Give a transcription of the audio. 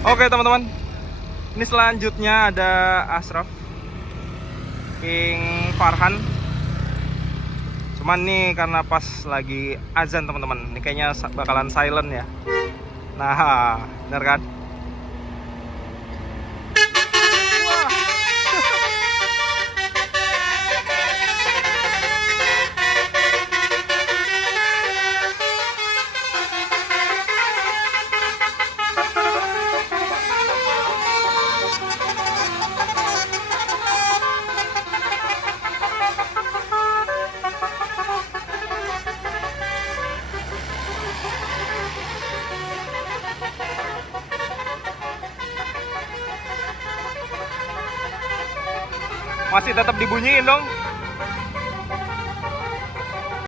Oke teman-teman, ini selanjutnya ada Ashraf, King Farhan. Cuman nih karena pas lagi azan teman-teman, ini kayaknya bakalan silent ya. Nah, bener kan? Masih tetap dibunyiin dong.